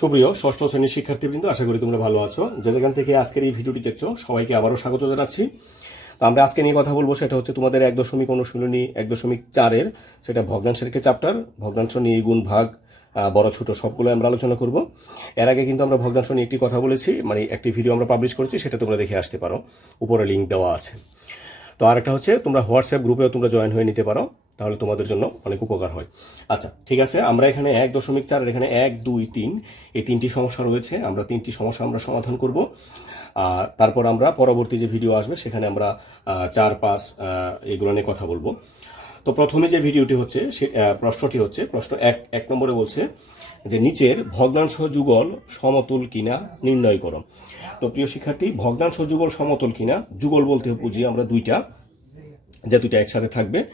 সুপ্রিয় ষষ্ঠ শ্রেণির শিক্ষার্থীবৃন্দ, আশা করি তোমরা ভালো আছো। যে যেখান থেকে আজকের এই ভিডিওটি দেখছ, সবাইকে আবারও স্বাগত জানাচ্ছি। তো আমরা আজকে নিয়ে কথা বলব, সেটা হচ্ছে তোমাদের এক দশমিক অনুশীলনী, এক দশমিক চারের, সেটা ভগ্নাংশের একটি চ্যাপ্টার ভগ্নাংশ নিয়ে গুণ ভাগ বড় ছোট সবগুলো আমরা আলোচনা করব। এর আগে কিন্তু আমরা ভগ্নাংশ নিয়ে একটি কথা বলেছি মানে একটি ভিডিও আমরা পাবলিশ করেছি, সেটা তোমরা দেখে আসতে পারো। উপরে লিঙ্ক দেওয়া আছে। তো আরেকটা হচ্ছে, তোমরা হোয়াটসঅ্যাপ গ্রুপেও তোমরা জয়েন হয়ে নিতে পারো। তাহলে তোমাদের জন্য অনেক উপকার হয়। আচ্ছা ঠিক আছে, আমরা এখানে এক দশমিক চার, এখানে এক, দুই, তিন, এই তিনটি সমস্যা রয়েছে। আমরা তিনটি সমস্যা আমরা সমাধান করব। তারপর আমরা পরবর্তী যে ভিডিও আসবে, সেখানে আমরা চার, পাঁচ এগুলো নিয়ে কথা বলব। তো প্রথমে যে ভিডিওটি হচ্ছে, সে প্রশ্নটি হচ্ছে, প্রশ্ন এক এক নম্বরে বলছে যে, নিচের ভগ্নাংশ যুগল সমতুল কিনা নির্ণয় করো তো প্রিয় শিক্ষার্থী, ভগ্নাংশ যুগল সমতুল কিনা? যুগল বলতে বুঝি আমরা দুইটা। যে দুইটা একসাথে থাকবে,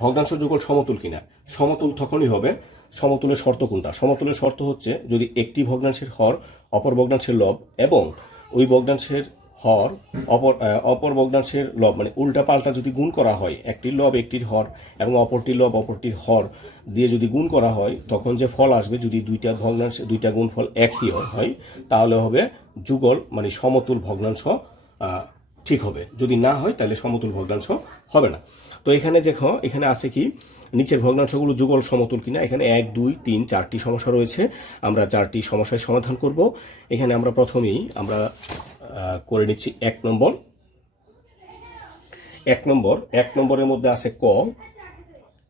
ভগ্নাংশ যুগল সমতুল কিনা? সমতুল তখনই হবে, সমতুলের শর্ত কোনটা? সমতুলের শর্ত হচ্ছে যদি একটি ভগ্নাংশের হর অপর ভগ্নাংশের লব এবং ওই ভগ্নাংশের হর অপর অপর ভগ্নাংশের লব মানে উল্টা পাল্টা যদি গুণ করা হয়, একটির লব, একটির হর এবং অপরটির লব, অপরটির হর দিয়ে যদি গুণ করা হয়, তখন যে ফল আসবে, যদি দুইটা ভগ্নাংশ, দুইটা গুণফল একই হয়, তাহলে হবে যুগল মানে সমতুল ভগ্নাংশ ঠিক হবে। যদি না হয়, তাহলে সমতুল ভগ্নাংশ হবে না। তো এখানে দেখো, এখানে আছে কি? নিচের ভগ্নাংশগুলো যুগল সমতুল কিনা? এখানে এক, দুই, তিন, চারটি সমস্যা রয়েছে। আমরা চারটি সমস্যার সমাধান করব। এখানে আমরা প্রথমেই আমরা করে নিচ্ছি এক নম্বর। এক নম্বর, এক নম্বরের মধ্যে আছে ক।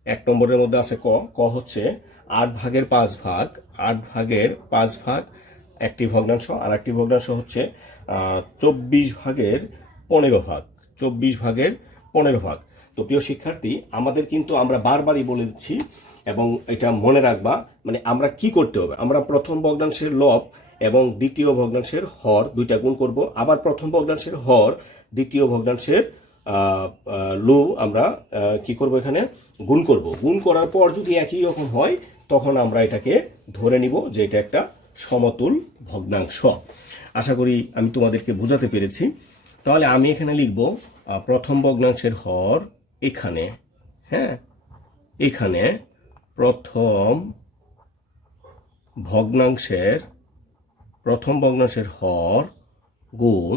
এক নম্বরের মধ্যে আছে ক। ক হচ্ছে আট ভাগের পাঁচ ভাগ, আট ভাগের পাঁচ ভাগ একটি ভগ্নাংশ। আর একটি ভগ্নাংশ হচ্ছে চব্বিশ ভাগের পনেরো ভাগ, চব্বিশ ভাগের পনেরো ভাগ। তো প্রিয় শিক্ষার্থী, আমাদের কিন্তু আমরা বারবারই বলে দিচ্ছি এবং এটা মনে রাখবা মানে আমরা কি করতে হবে? আমরা প্রথম ভগ্নাংশের লব এবং দ্বিতীয় ভগ্নাংশের হর দুইটা গুণ করব। আবার প্রথম ভগ্নাংশের হর, দ্বিতীয় ভগ্নাংশের লো আমরা কি করব এখানে? গুণ করব। গুণ করার পর যদি একই রকম হয়, তখন আমরা এটাকে ধরে নিব যে এটা একটা সমতুল ভগ্নাংশ। আশা করি আমি তোমাদেরকে বোঝাতে পেরেছি। তাহলে আমি এখানে লিখব প্রথম ভগ্নাংশের হর এখানে হ্যাঁ? এখানে প্রথম ভগ্নাংশের প্রথম ভগ্নাংশের হর গুণ,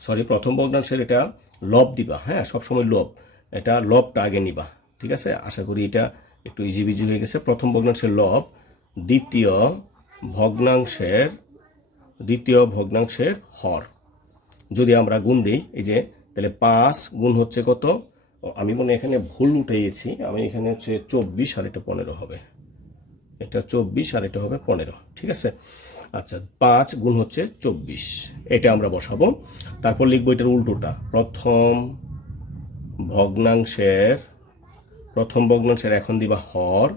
সরি, প্রথম ভগ্নাংশের এটা লব দিবা হ্যাঁ? সবসময় লব, এটা লবটা আগে নিবা, ঠিক আছে? আশা করি এটা একটু ইজি বিজি হয়ে গেছে। প্রথম ভগ্নাংশের লব, দ্বিতীয় ভগ্নাংশের দ্বিতীয় ভগ্নাংশের হর। যদি আমরা গুণ দিই, এই যে, তাহলে পাঁচ গুণ হচ্ছে কত? আমি মনে এখানে ভুল উঠেছি আমি এখানে হচ্ছে চব্বিশ আর এটা পনেরো হবে। এটা চব্বিশ আর এটা হবে পনেরো, ঠিক আছে? আচ্ছা পাঁচ গুণ হচ্ছে চব্বিশ, এটা আমরা বসাবো। তারপর লিখব এটার উল্টোটা। প্রথম ভগ্নাংশের প্রথম ভগ্নাংশের এখন দিবা হর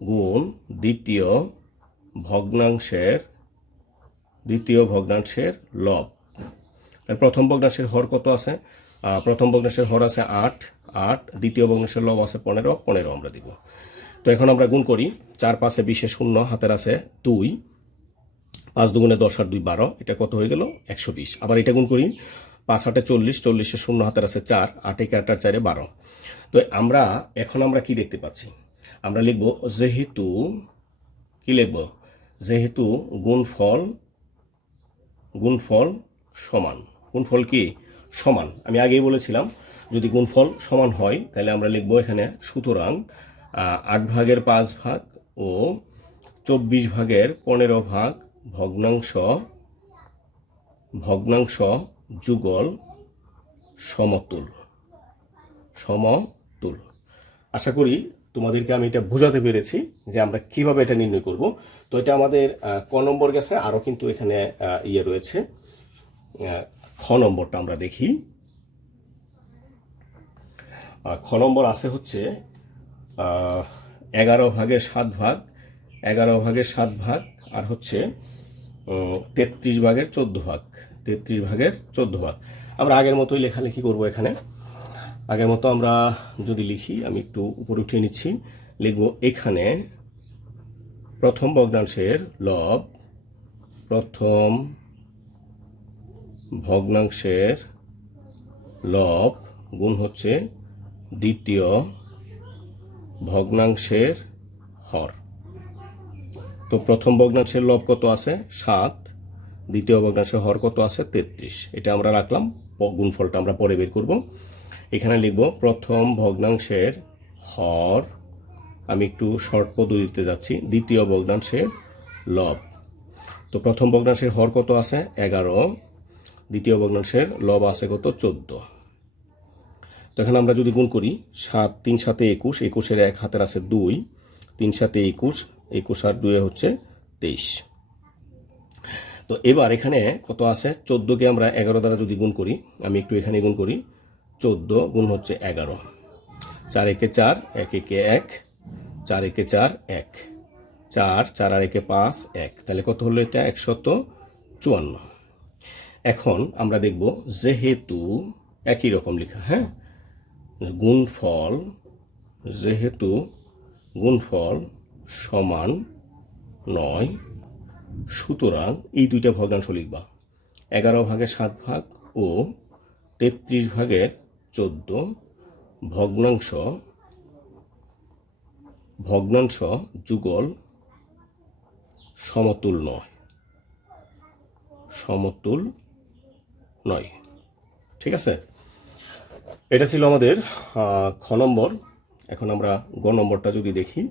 গুণ দ্বিতীয় ভগ্নাংশের দ্বিতীয় ভগ্নাংশের লব। প্রথম ভগ্নাংশের হর কত আছে? প্রথম ভগ্নাংশের হর আছে আট আট, দ্বিতীয় ভগ্নাংশের লব আছে পনেরো পনেরো আমরা দিব। তো এখন আমরা গুণ করি, চার পাশে বিশে শূন্য, হাতের আছে দুই, পাঁচ দুগুণে দশ আর দুই বারো, এটা কত হয়ে গেল? একশো বিশ। আবার এটা গুণ করি, পাঁচ আটে চল্লিশ, চল্লিশে শূন্য, হাতের আছে চার, আটে আটার চারে বারো। তো আমরা, এখন আমরা কি দেখতে পাচ্ছি? আমরা লিখব যেহেতু, কি লিখব? যেহেতু গুণফল গুণফল সমান। গুণফল কি? সমান। আমি আগেই বলেছিলাম, যদি গুণফল সমান হয়, তাহলে আমরা লিখব এখানে, সুতরাং আট ভাগের পাঁচ ভাগ ও চব্বিশ ভাগের পনেরো ভাগ ভগ্নাংশ ভগ্নাংশ যুগল সমতুল। সমতুল। আশা করি তোমাদেরকে আমি এটা বোঝাতে পেরেছি যে আমরা কীভাবে এটা নির্ণয় করব। তো এটা আমাদের ক নম্বর গেছে, আরও কিন্তু এখানে ইয়ে রয়েছে। খ নম্বরটা আমরা দেখি। খ নম্বর আছে হচ্ছে এগারো ভাগের সাত ভাগ, এগারো ভাগের সাত ভাগ, আর হচ্ছে তেত্রিশ ভাগের চোদ্দ ভাগ, তেত্রিশ ভাগের চোদ্দ ভাগ। আমরা আগের মতোই লেখালেখি করব এখানে। আগের মতো আমরা যদি লিখি, আমি একটু উপরে উঠিয়ে নিচ্ছি। লিখব, এখানে প্রথম ভগ্নাংশের লব, প্রথম ভগ্নাংশের লব গুণ হচ্ছে দ্বিতীয় ভগ্নাংশের হর। তো প্রথম ভগ্নাংশের লব কত আছে? সাত। দ্বিতীয় ভগ্নাংশের হর কত আছে? তেত্রিশ। এটা আমরা রাখলাম গুণফলটা আমরা পরে বের করব। এখানে লিখব, প্রথম ভগ্নাংশের হর, আমি একটু শর্ট পদ্ধতিতে যাচ্ছি, দ্বিতীয় ভগ্নাংশের লব। তো প্রথম ভগ্নাংশের হর কত আছে? এগারো। দ্বিতীয় ভগ্নাংশের লব আছে কত? চোদ্দ। তো এখন আমরা যদি গুণ করি, সাত, তিন সাথে একুশ, একুশের এক হাতের আছে দুই, তিন সাথে একুশ একুশ আর দুয়ে হচ্ছে তেইশ। তো এবার এখানে কত আছে? চোদ্দোকে আমরা এগারো দ্বারা যদি গুণ করি, আমি একটু এখানে গুণ করি, চোদ্দ গুণ হচ্ছে এগারো। চার একে চার, এক একে এক, চার একে চার, এক। চার চার আর একে পাঁচ, এক। তাহলে কত হলো এটা? একশত চুয়ান্ন। এখন আমরা দেখব যেহেতু একই রকম লেখা হ্যাঁ? গুণফল যেহেতু গুণফল সমান নয়, সুতরাং এই দুইটা ভগ্নাংশ লিখবা। এগারো ভাগের সাত ভাগ ও তেত্রিশ ভাগের চোদ্দ ভগ্নাংশ ভগ্নাংশ যুগল সমতুল নয়। সমতুল নয়। ঠিক আছে? এটা ছিল আমাদের খ নম্বর। এখন আমরা গ নম্বরটা যদি দেখি,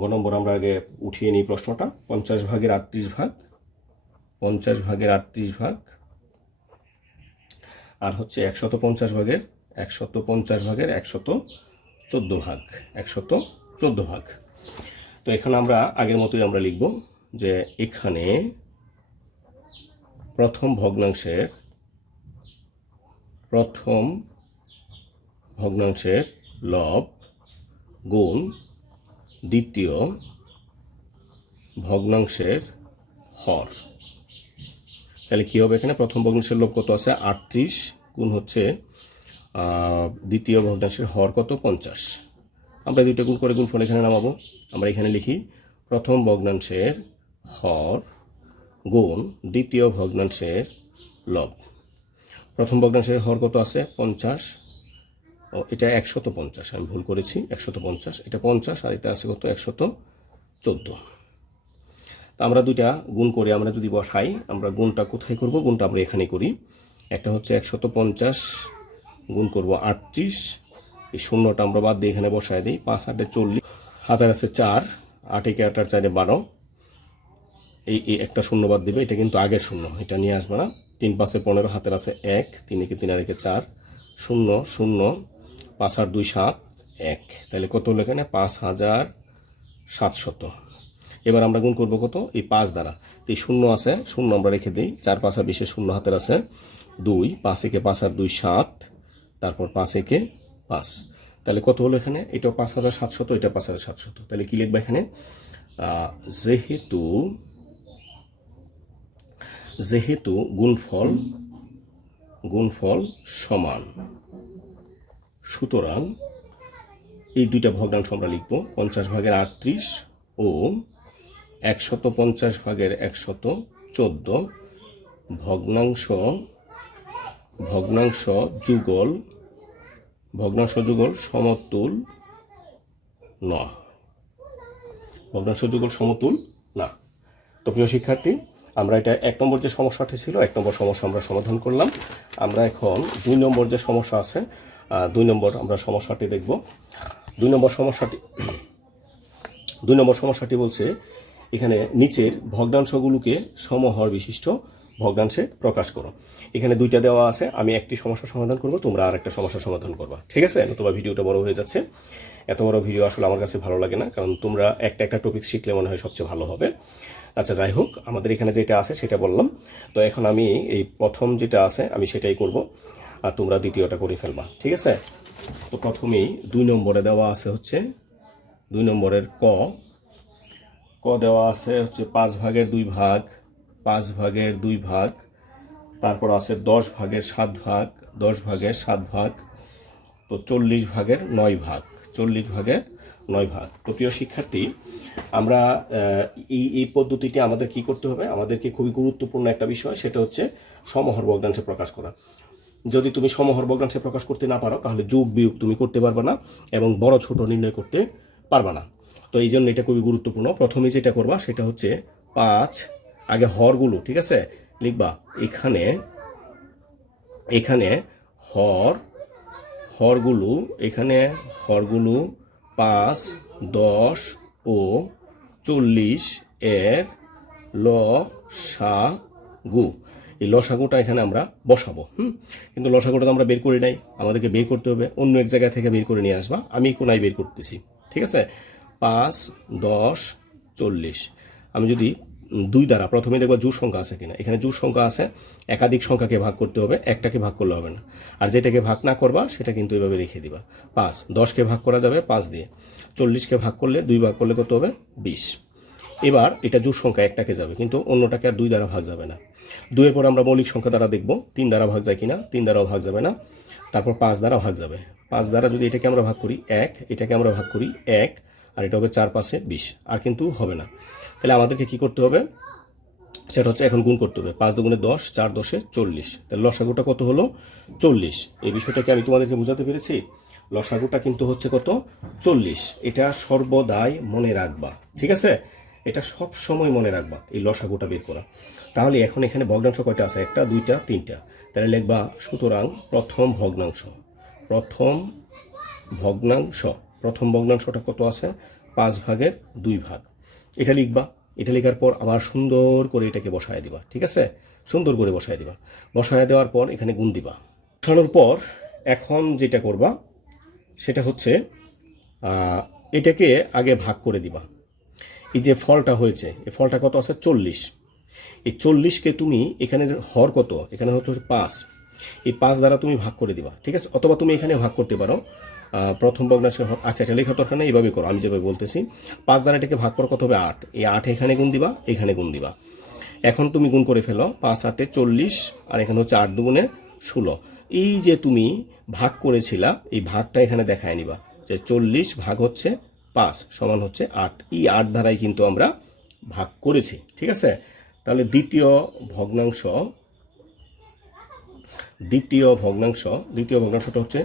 গ নম্বর আমরা আগে উঠিয়ে নিই প্রশ্নটা। পঞ্চাশ ভাগের আটত্রিশ ভাগ, পঞ্চাশ ভাগের আটত্রিশ ভাগ, আর হচ্ছে একশত পঞ্চাশ ভাগের, একশত পঞ্চাশ ভাগের একশত চোদ্দ ভাগ, একশত চোদ্দ ভাগ। তো এখানে আমরা আগের মতোই আমরা লিখব যে এখানে প্রথম ভগ্নাংশের প্রথম ভগ্নাংশের লব গুণ দ্বিতীয় ভগ্নাংশের হর। তাহলে কী হবে এখানে? প্রথম ভগ্নাংশের লব কত আছে? আটত্রিশ গুণ হচ্ছে দ্বিতীয় ভগ্নাংশের হর কত? পঞ্চাশ। আমরা দুইটা গুণ করে গুণ গুণফল এখানে নামাবো। আমরা এখানে লিখি, প্রথম ভগ্নাংশের হর গুণ দ্বিতীয় ভগ্নাংশের লব। প্রথম ভগ্নাংশের হর কত আছে? পঞ্চাশ। ও, এটা একশত পঞ্চাশ আমি ভুল করেছি। একশত পঞ্চাশ এটা পঞ্চাশ, আর এটা আছে কত? একশত চোদ্দ তা আমরা দুইটা গুণ করে আমরা যদি বসাই, আমরা গুণটা কোথায় করব? গুণটা আমরা এখানে করি। একটা হচ্ছে একশত পঞ্চাশ গুণ করব আটত্রিশ। এই শূন্যটা আমরা বাদ দিয়ে এখানে বসায় দিই। পাঁচ আটে চল্লিশ, হাতের আছে চার, আট একে আটার চারে বারো। এই একটা শূন্য বাদ দিবে, এটা কিন্তু আগের শূন্য, এটা নিয়ে আসবে না। তিন পাঁচে পনেরো, হাতের আছে এক, তিন একে তিন আর একে চার, শূন্য শূন্য, পাঁচ আর দুই সাত, এক। তাহলে কত হলো এখানে? পাঁচ হাজার সাতশত। এবার আমরা গুণ করব কত? এই পাঁচ দ্বারা। এই শূন্য আছে, শূন্য আমরা রেখে দিই। চার, পাঁচ আর বিশে শূন্য হাতের আছে দুই, পাঁচ একে পাঁচ আর দুই সাত, তারপর পাঁচ একে পাঁচ। তাহলে কত হলো এখানে? এটা পাঁচ হাজার সাতশত, এটা পাঁচ হাজার সাতশত। তাহলে কি লিখবা এখানে? যেহেতু যেহেতু গুণফল গুণফল সমান। সুতরাং এই দুইটা ভগ্নাংশ আমরা লিখব পঞ্চাশ ভাগের আটত্রিশ ও একশত পঞ্চাশ ভাগের একশত চোদ্দ ভগ্নাংশ ভগ্নাংশ যুগল ভগ্নাংশ যুগল সমতুল না। ভগ্নাংশ যুগল সমতুল না। তো প্রিয় শিক্ষার্থী আমরা এটা এক নম্বর যে সমস্যাটি ছিল, এক নম্বর সমস্যা আমরা সমাধান করলাম। আমরা এখন দুই নম্বর যে সমস্যা আছে দুই নম্বর আমরা সমস্যাটি দেখব। দুই নম্বর সমস্যাটি, দুই নম্বর সমস্যাটি বলছে, এখানে নিচের ভগ্নাংশগুলোকে সমহর বিশিষ্ট ভগ্নাংশে প্রকাশ করো। এখানে দুইটা দেওয়া আছে, আমি একটি সমস্যার সমাধান করব, তোমরা আর একটা সমস্যার সমাধান করবা। ঠিক আছে? নতুবা ভিডিওটা বড় হয়ে যাচ্ছে। এত বড় ভিডিও আসলে আমার কাছে ভালো লাগে না, কারণ তোমরা একটা একটা টপিক শিখলে মনে হয় সবচেয়ে ভালো হবে। আচ্ছা যাই হোক, আমাদের এখানে যেটা আছে সেটা বললাম। তো এখন আমি এই প্রথম যেটা আছে, আমি সেটাই করব আর তোমরা দ্বিতীয়টা করে ফেলবা, ঠিক আছে? তো প্রথমেই দুই নম্বরে দেওয়া আছে হচ্ছে, দুই নম্বরের ক। ক দেওয়া আছে হচ্ছে পাঁচ ভাগের দুই ভাগ, পাঁচ ভাগের দুই ভাগ, তারপর আছে দশ ভাগের সাত ভাগ, দশ ভাগের সাত ভাগ, তো চল্লিশ ভাগের নয় ভাগ। চল্লিশ ভাগের নয় ভাগ। তো প্রিয় শিক্ষার্থী, আমরা এই এই পদ্ধতিটি আমাদের কি করতে হবে? আমাদেরকে খুবই গুরুত্বপূর্ণ একটা বিষয়, সেটা হচ্ছে সমহর ভগ্নাংশে প্রকাশ করা। যদি তুমি সমহর ভগ্নাংশে প্রকাশ করতে না পারো, তাহলে যোগ বিয়োগ তুমি করতে পারবে না এবং বড় ছোট নির্ণয় করতে পারবে না। তো এই জন্য এটা খুবই গুরুত্বপূর্ণ। প্রথমে যেটা করবা, সেটা হচ্ছে পাঁচ, আগে হরগুলো, ঠিক আছে? লিখবা, এখানে এখানে হর হরগুলো, এখানে হরগুলো পাঁচ, দশ ও চল্লিশ এর ল, সা, গু। এই লসাগুটা এখানে আমরা বসাবো, হুম? কিন্তু লসাগুটা তো আমরা বের করি নাই। আমাদেরকে বের করতে হবে, অন্য এক জায়গা থেকে বের করে নিয়ে আসবা। আমি কোনায় বের করতেছি, ঠিক আছে? পাঁচ, দশ, চল্লিশ। আমি যদি দুই দ্বারা। প্রথমে দেখব জোর সংখ্যা আছে কিনা। এখানে জোর সংখ্যা আছে, একাধিক সংখ্যাকে ভাগ করতে হবে, একটাকে ভাগ করলে হবে না। আর যেটাকে ভাগ না করবা, সেটা কিন্তু এভাবে রেখে দিবা। পাঁচ, দশকে ভাগ করা যাবে পাঁচ দিয়ে। চল্লিশকে ভাগ করলে দুই ভাগ করলে কত হবে? বিশ। এবার এটা জোর সংখ্যা একটাকে যাবে, কিন্তু অন্যটাকে আর দুই দ্বারা ভাগ যাবে না। দুইয়ের পর আমরা মৌলিক সংখ্যা দ্বারা দেখব, তিন দ্বারা ভাগ যায় কিনা, তিন দ্বারাও ভাগ যাবে না। তারপর পাঁচ দ্বারা ভাগ যাবে। পাঁচ দ্বারা যদি এটাকে আমরা ভাগ করি, এক, এটাকে আমরা ভাগ করি, এক আর এটা হবে চার পাঁচে বিশ। আর কিন্তু হবে না। তাহলে আমাদেরকে কি করতে হবে? সেটা হচ্ছে এখন গুণ করতে হবে। পাঁচ দুগুণে দশ, চার দশে চল্লিশ। তাহলে লসাগুটা কত হলো? চল্লিশ। এই বিষয়টাকে আমি তোমাদেরকে বোঝাতে পেরেছি। লসাগুটা কিন্তু হচ্ছে কত? চল্লিশ। এটা সর্বদাই মনে রাখবা। ঠিক আছে? এটা সব সময় মনে রাখবা, এই লসাগুটা বের করা। তাহলে এখন এখানে ভগ্নাংশ কয়টা আছে? একটা, দুইটা, তিনটা। তাহলে লিখবা সুতরাং প্রথম ভগ্নাংশ। প্রথম ভগ্নাংশ। প্রথম ভগ্নাংশটা কত আছে? পাঁচ ভাগের দুই ভাগ। এটা লিখবা। এটা লেখার পর আবার সুন্দর করে এটাকে বসায় দিবা, ঠিক আছে? সুন্দর করে বসায় দিবা। বসায় দেওয়ার পর এখানে গুণ দিবা। বসানোর পর এখন যেটা করবা, সেটা হচ্ছে এটাকে আগে ভাগ করে দিবা। এই যে ফলটা হয়েছে, এই ফলটা কত আছে? চল্লিশ। এই চল্লিশকে তুমি এখানে হর কত? এখানে হচ্ছে পাঁচ। এই পাঁচ দ্বারা তুমি ভাগ করে দিবা, ঠিক আছে? অথবা তুমি এখানে ভাগ করতে পারো। প্রথম ভগ্নাংশের হর আচ্ছা এটা লেখা দরকার নেই, এইভাবে করো, আমি যেভাবে বলতেছি। পাঁচ দ্বারা এটাকে ভাগ করো, কত হবে? আট। এই আট এখানে গুণ দিবা, এখানে গুণ দিবা। এখন তুমি গুণ করে ফেলো, পাঁচ, আটে চল্লিশ, আর এখানে হচ্ছে আট দুগুণে ষোলো। এই যে তুমি ভাগ করেছিলা, এই ভাগটা এখানে দেখায় নিবা, যে চল্লিশ ভাগ হচ্ছে পাঁচ, সমান হচ্ছে আট। এই আট দ্বারাই কিন্তু আমরা ভাগ করেছি, ঠিক আছে? তাহলে দ্বিতীয় ভগ্নাংশ দ্বিতীয় ভগ্নাংশ, দ্বিতীয় ভগ্নাংশটা হচ্ছে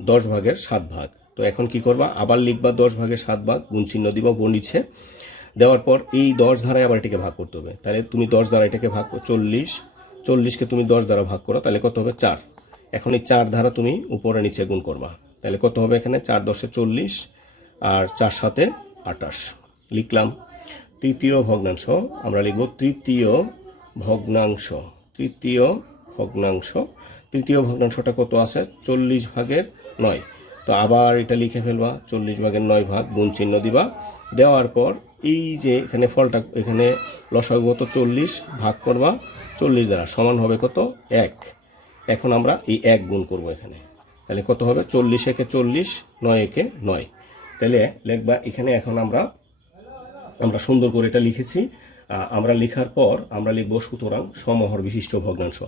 দশ ভাগের সাত ভাগ। তো এখন কি করবা? আবার লিখবা দশ ভাগের সাত ভাগ গুণ চিহ্ন দিবা বনিছে দেওয়ার পর এই দশ ধারায় আবার এটাকে ভাগ করতে হবে। তাহলে তুমি দশ দ্বারা এটাকে ভাগ চল্লিশ, চল্লিশকে তুমি দশ দ্বারা ভাগ করো, তাহলে কত হবে? চার। এখন এই চার ধারা তুমি উপরে নিচে গুণ করবা। তাহলে কত হবে এখানে? চার দশে চল্লিশ আর চার সাথে আটাশ লিখলাম, তৃতীয় ভগ্নাংশ, আমরা লিখব তৃতীয় ভগ্নাংশ তৃতীয় ভগ্নাংশ তৃতীয় ভগ্নাংশটা কত আছে? চল্লিশ ভাগের নয়। তো আবার এটা লিখে ফেলবা, চল্লিশ ভাগের নয় ভাগ গুণ চিহ্ন দিবা। দেওয়ার পর এই যে এখানে ফলটা, এখানে লসাগত চল্লিশ ভাগ করবা, চল্লিশ দ্বারা সমান হবে কত? এক। এখন আমরা এই এক গুণ করব এখানে। তাহলে কত হবে? চল্লিশ একে চল্লিশ, নয় একে নয়। তাহলে লিখবা, এখানে এখন আমরা আমরা সুন্দর করে এটা লিখেছি। আমরা লেখার পর আমরা লিখব সুতরাং সমহর বিশিষ্ট ভগ্নাংশ।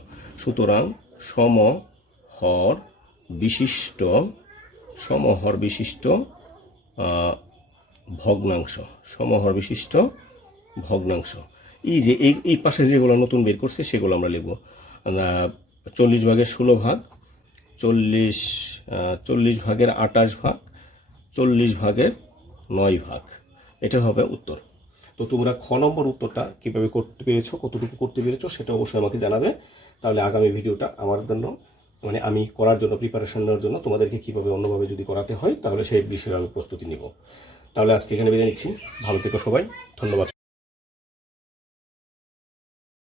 সুতরাং সমহর বিশিষ্ট সমহর বিশিষ্ট ভগ্নাংশ, সমহর বিশিষ্ট, ভগ্নাংশ। এই যে, এই এই পাশে যেগুলো নতুন বের করছে, সেগুলো আমরা লিখব। চল্লিশ ভাগের ষোলো ভাগ, চল্লিশ চল্লিশ ভাগের আটাশ ভাগ, চল্লিশ ভাগের নয় ভাগ। এটা হবে উত্তর। তো তোমরা খ নম্বর উত্তরটা কীভাবে করতে পেরেছ, কতটুকু করতে পেরেছ, সেটা অবশ্যই আমাকে জানাবে। তাহলে আগামী ভিডিওটা আমার জন্য মানে আমি করার জন্য প্রিপারেশন নেওয়ার জন্য তোমাদেরকে কীভাবে অন্যভাবে যদি করাতে হয়, তাহলে সেই বিষয়ে আমি প্রস্তুতি নিব। তাহলে আজকে এখানে বেঁধে নিচ্ছি। ভালো থেকো সবাই। ধন্যবাদ।